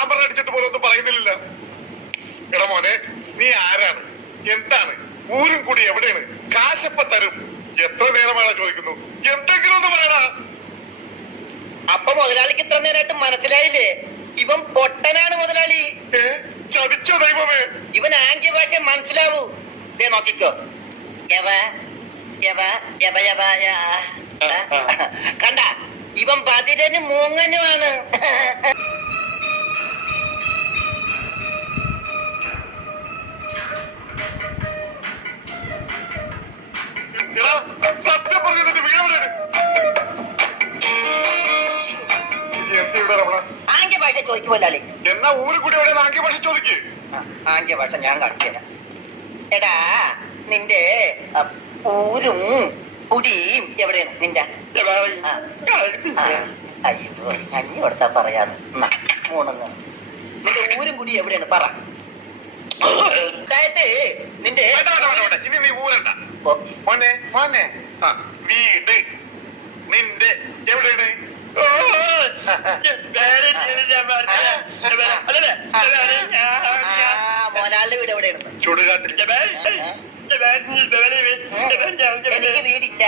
Hammer അടിച്ചിട്ട് പോലും ഒന്നും പറയുന്നില്ല. എടാ മോനെ, നീ ആരാണ്, എന്താണ്, ഊരും കൂടി എവിടെയാണ്, കാശപ്പ തരും, എത്ര നേരമാണ് ചോദിക്കുന്നു, എന്തെങ്കിലും ഒന്ന് പറയടാ. അപ്പൊ മുതലാളിക്ക് ഇത്ര നേരമായിട്ട് മനസ്സിലായില്ലേ? ഇവൻ പൊട്ടനാണ് മുതലാളി. ചതിച്ചോ ദൈവമേ? ഇവൻ ആംഗ്യ ഭാഷ മനസ്സിലാവൂ. ദേ നോക്കിക്കോ. കണ്ട, ഇവൻ ബദിരനും മൂങ്ങനുമാണ്. സത്യം പറഞ്ഞിട്ട് വീടെവിടെയാണ്? ആംഗ്യ ഭാഷ ചോദിക്കും മുതലാളി. എന്നാ ഊരും കൂടി എവിടെ ആംഗ്യ ഭാഷ ചോദിക്ക്. ആംഗ്യ ഭാഷ ഞാൻ കാണിച്ചു. എടാ, നിന്റെ ഊരും കുടിയും എവിടെയാണ് നിന്റെ? അയ്യോ, കഞ്ഞി കൊടുത്താ പറയാന്ന്. മൂന്നെന്ന് നിന്റെ ഊരും കുടി എവിടെയാണ് പറ. അതായത് നിന്റെ ഇനി നീ ഊരണ്ട മോനെ. മോനെ, വീട് നിന്റെ എവിടെയാണ്? മോനാളുടെ വീട് എവിടെയാണ്? ചുടുകാട്ടിൽ. എനിക്ക് വീടില്ല.